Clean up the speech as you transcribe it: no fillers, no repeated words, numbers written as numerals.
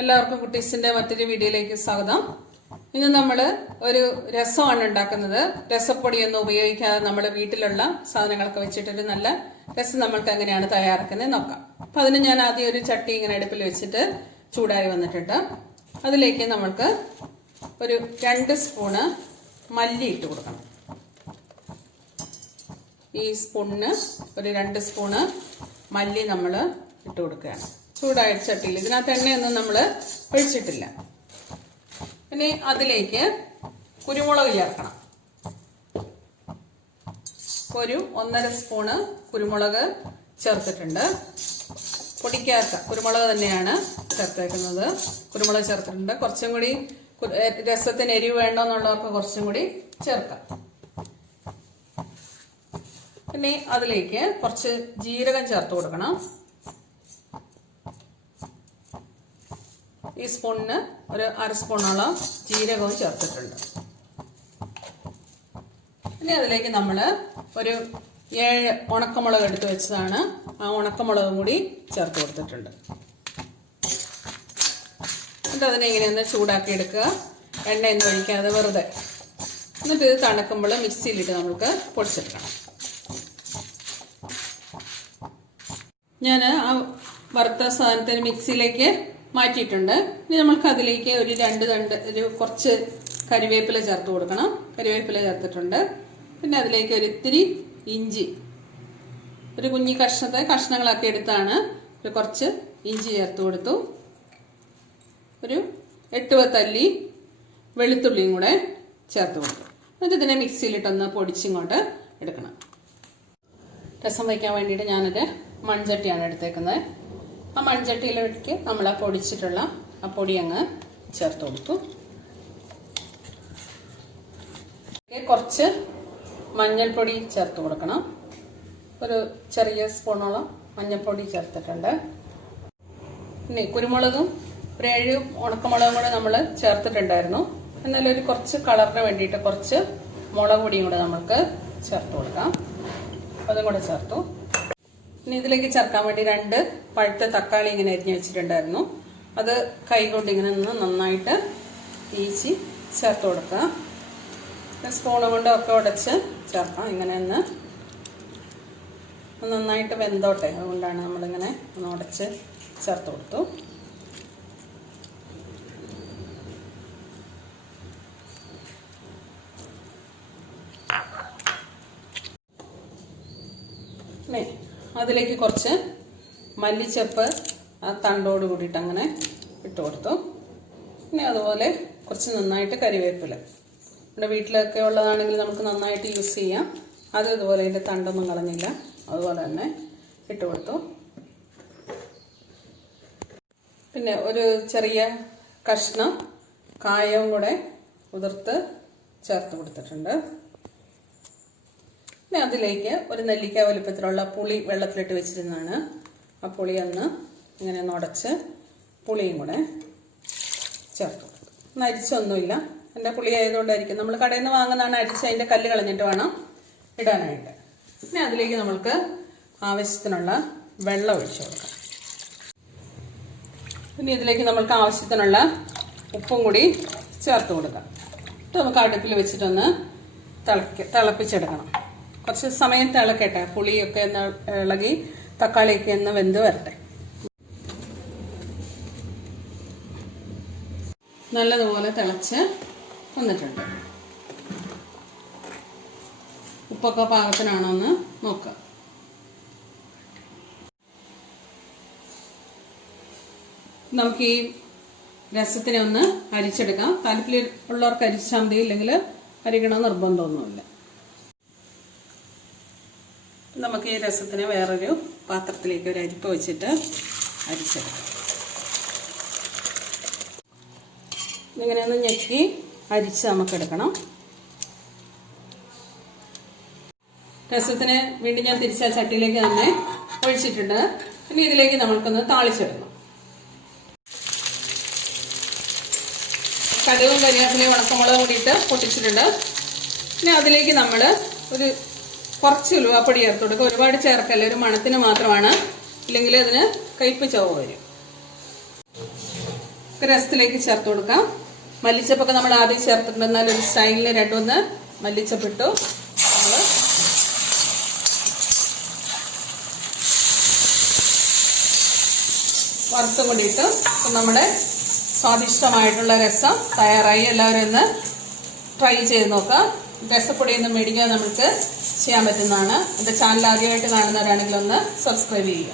എല്ലാവർക്കും കുട്ടീസിന്റെ മറ്റൊരു വീഡിയോയിലേക്ക് സ്വാഗതം. ഇന്ന് നമ്മൾ ഒരു രസമാണ് ഉണ്ടാക്കുന്നത്. രസപ്പൊടിയൊന്നും ഉപയോഗിക്കാതെ നമ്മൾ വീട്ടിലുള്ള സാധനങ്ങളൊക്കെ വെച്ചിട്ടൊരു നല്ല രസം നമ്മൾക്ക് എങ്ങനെയാണ് തയ്യാറാക്കുന്നത് നോക്കാം. അപ്പം അതിന് ഞാൻ ആദ്യം ഒരു ചട്ടി ഇങ്ങനെ അടുപ്പിൽ വെച്ചിട്ട് ചൂടായി വന്നിട്ടുണ്ട്. അതിലേക്ക് നമ്മൾക്ക് ഒരു 2 സ്പൂണ് മല്ലി ഇട്ട് കൊടുക്കണം. ഈ സ്പൂണിന് ഒരു 2 സ്പൂണ് മല്ലി നമ്മൾ ഇട്ട് കൊടുക്കുകയാണ്. ചൂടായ ചട്ടിയിൽ ഇതിനകത്ത് എണ്ണയൊന്നും നമ്മൾ ഒഴിച്ചിട്ടില്ല. ഇനി അതിലേക്ക് കുരുമുളക് ചേർക്കണം. ഒരു 1.5 സ്പൂണ് കുരുമുളക് ചേർത്തിട്ടുണ്ട്. പൊടിക്കാത്ത കുരുമുളക് തന്നെയാണ് ചേർത്തേക്കുന്നത്. കുരുമുളക് ചേർത്തിട്ടുണ്ട്. കുറച്ചും കൂടി രസത്തിന് എരിവ് വേണമെന്നുള്ളവർക്ക് കുറച്ചും കൂടി ചേർക്കാം. പിന്നെ അതിലേക്ക് കുറച്ച് ജീരകം ചേർത്ത് കൊടുക്കണം. ഈ സ്പൂണിന് ഒരു 1/2 സ്പൂണോളം ജീരകവും ചേർത്തിട്ടുണ്ട്. ഇനി അതിലേക്ക് നമ്മൾ ഒരു 7 ഉണക്കമുളക് എടുത്ത് വെച്ചതാണ്. ആ ഉണക്കമുളകും കൂടി ചേർത്ത് കൊടുത്തിട്ടുണ്ട്. എന്നിട്ട് അതിനെ ഇങ്ങനെ ഒന്ന് ചൂടാക്കി എടുക്കുക. എണ്ണയൊന്നും ഒഴിക്കാതെ വെറുതെ. എന്നിട്ട് ഇത് തണുക്കുമ്പോൾ മിക്സിയിലിട്ട് നമുക്ക് പൊടിച്ചെടുക്കണം. ഞാൻ ആ വറുത്ത സാധനത്തിന് മിക്സിയിലേക്ക് മാറ്റിയിട്ടുണ്ട്. ഇനി നമ്മൾക്ക് അതിലേക്ക് ഒരു കുറച്ച് കരിവേപ്പില ചേർത്ത് കൊടുക്കണം. കരിവേപ്പില ചേർത്തിട്ടുണ്ട്. പിന്നെ അതിലേക്ക് ഒരു ഇത്തിരി ഇഞ്ചി, ഒരു കുഞ്ഞി കഷ്ണങ്ങളൊക്കെ എടുത്താണ്. കുറച്ച് ഇഞ്ചി ചേർത്ത് കൊടുത്തു. ഒരു 8-10 അല്ലി വെളുത്തുള്ളിയും കൂടെ ചേർത്ത് കൊടുത്തു. എന്നിട്ട് ഇതിനെ മിക്സിയിലിട്ടൊന്ന് പൊടിച്ചിങ്ങോട്ട് എടുക്കണം. രസം വയ്ക്കാൻ വേണ്ടിയിട്ട് ഞാനൊരു മൺചട്ടിയാണ് എടുത്തേക്കുന്നത്. ആ മൺചട്ടിയിലേക്ക് നമ്മൾ ആ പൊടിച്ചിട്ടുള്ള ആ പൊടി അങ്ങ് ചേർത്ത് കൊടുത്തു. കുറച്ച് മഞ്ഞൾപ്പൊടി ചേർത്ത് കൊടുക്കണം. ഒരു ചെറിയ സ്പൂണോളം മഞ്ഞൾപ്പൊടി ചേർത്തിട്ടുണ്ട്. പിന്നെ കുരുമുളകും ഒരു 7 ഉണക്കമുളകും കൂടെ നമ്മൾ ചേർത്തിട്ടുണ്ടായിരുന്നു. എന്നാലും ഒരു കുറച്ച് കളറിന് വേണ്ടിയിട്ട് കുറച്ച് മുളക് പൊടിയും കൂടെ നമുക്ക് ചേർത്ത് കൊടുക്കാം. അതും കൂടെ ചേർത്തു. ഇനി ഇതിലേക്ക് ചേർക്കാൻ വേണ്ടി 2 പഴുത്ത തക്കാളി ഇങ്ങനെ അരിഞ്ഞ് വെച്ചിട്ടുണ്ടായിരുന്നു. അത് കൈ കൊണ്ട് ഇങ്ങനെ നന്നായിട്ട് ഈച്ചി ചേർത്ത് കൊടുക്കുക. സ്പൂണ് കൊണ്ട് ഒക്കെ ഉടച്ച് ചേർക്കാം. ഇങ്ങനെ ഒന്ന് നന്നായിട്ട് വെന്തോട്ടെ, അതുകൊണ്ടാണ് നമ്മളിങ്ങനെ ഒന്ന് ഉടച്ച് ചേർത്ത് കൊടുത്തു. അതിലേക്ക് കുറച്ച് മല്ലിച്ചപ്പ് ആ തണ്ടോട് കൂടിയിട്ട് അങ്ങനെ ഇട്ട് കൊടുത്തു. പിന്നെ അതുപോലെ കുറച്ച് നന്നായിട്ട് കരിവേപ്പില, നമ്മുടെ വീട്ടിലൊക്കെ ഉള്ളതാണെങ്കിൽ നമുക്ക് നന്നായിട്ട് യൂസ് ചെയ്യാം. അത് ഇതുപോലെ അതിൻ്റെ തണ്ടൊന്നും കളഞ്ഞില്ല, അതുപോലെ തന്നെ ഇട്ട് കൊടുത്തു. പിന്നെ ഒരു ചെറിയ കഷ്ണം കായവും കൂടെ ഉതിർത്ത് ചേർത്ത് കൊടുത്തിട്ടുണ്ട്. പിന്നെ അതിലേക്ക് ഒരു നെല്ലിക്ക വലുപ്പത്തിലുള്ള പുളി വെള്ളത്തിലിട്ട് വെച്ചിരുന്നതാണ്. ആ പുളി ഒന്ന് ഇങ്ങനെ നുടച്ച് പുളിയും കൂടെ ചേർത്ത് കൊടുത്തു. അരിച്ചൊന്നുമില്ല, എൻ്റെ പുളി ആയതുകൊണ്ടായിരിക്കും. നമ്മൾ കടയിൽ നിന്ന് വാങ്ങുന്നതാണ് അരിച്ച് അതിൻ്റെ കല്ല് കളഞ്ഞിട്ട് വേണം ഇടാനായിട്ട്. പിന്നെ അതിലേക്ക് നമ്മൾക്ക് ആവശ്യത്തിനുള്ള വെള്ളം ഒഴിച്ചു കൊടുക്കാം. പിന്നെ ഇതിലേക്ക് നമ്മൾക്ക് ആവശ്യത്തിനുള്ള ഉപ്പും കൂടി ചേർത്ത് കൊടുക്കാം. എന്നിട്ട് നമുക്ക് അടുപ്പിൽ വെച്ചിട്ടൊന്ന് തിളപ്പിച്ചെടുക്കണം. കുറച്ച് സമയം തിളക്കട്ടെ, പുളിയൊക്കെ ഒന്ന് ഇളകി തക്കാളിയൊക്കെ ഒന്ന് വെന്ത് വരട്ടെ. നല്ലതുപോലെ തിളച്ച് വന്നിട്ടുണ്ട്. ഉപ്പൊക്കെ പാകത്തിനാണോ എന്ന് നോക്കുക. നമുക്ക് ഈ രസത്തിനെ ഒന്ന് അരിച്ചെടുക്കാം. താല്പര്യം ഉള്ളവർക്ക് അരിച്ചാൽ മതി, ഇല്ലെങ്കിൽ അരിക്കണം നിർബന്ധമൊന്നുമില്ല. നമുക്ക് ഈ രസത്തിന് വേറൊരു പാത്രത്തിലേക്ക് ഒരു അരിപ്പ വെച്ചിട്ട് അരിച്ചെടുക്കാം. ഇങ്ങനെ ഒന്ന് ഞെക്കി അരിച്ച് നമുക്കെടുക്കണം. രസത്തിന് വീണ്ടും ഞാൻ തിരിച്ച ചട്ടിയിലേക്ക് തന്നെ ഒഴിച്ചിട്ടുണ്ട്. ഇനി ഇതിലേക്ക് നമ്മൾക്കൊന്ന് താളിച്ചെടുക്കണം. കടുകും കരിവേപ്പിലയും ഉണക്കമുളകും കൂടിയിട്ട് പൊട്ടിച്ചിട്ടുണ്ട്. ഇനി അതിലേക്ക് നമ്മൾ ഒരു കുറച്ച് ഉലുവാപ്പൊടി ചേർത്ത് കൊടുക്കുക. ഒരുപാട് ചേർക്കല്ല, ഒരു മണത്തിന് മാത്രമാണ്, ഇല്ലെങ്കിൽ അതിന് കയ്പ്പ് ചുവ വരും. രസത്തിലേക്ക് ചേർത്ത് കൊടുക്കാം. മല്ലിച്ചപ്പൊക്കെ നമ്മൾ ആദ്യം ചേർത്തിട്ടുണ്ട്, എന്നാൽ ഒരു സ്റ്റൈലിന് 2-3 മല്ലിച്ചപ്പിട്ടു. നമ്മൾ വറുത്തും കൂടി ഇട്ടു. അപ്പം നമ്മുടെ സ്വാദിഷ്ടമായിട്ടുള്ള രസം തയ്യാറായി. എല്ലാവരും ഒന്ന് ട്രൈ ചെയ്ത് നോക്കാം. രസപ്പൊടിയൊന്നും മേടിക്കാതെ നമുക്ക് ചെയ്യാൻ പറ്റുന്നതാണ്. എൻ്റെ ചാനൽ ആദ്യമായിട്ട് കാണുന്നവരാണെങ്കിൽ ഒന്ന് സബ്സ്ക്രൈബ് ചെയ്യുക.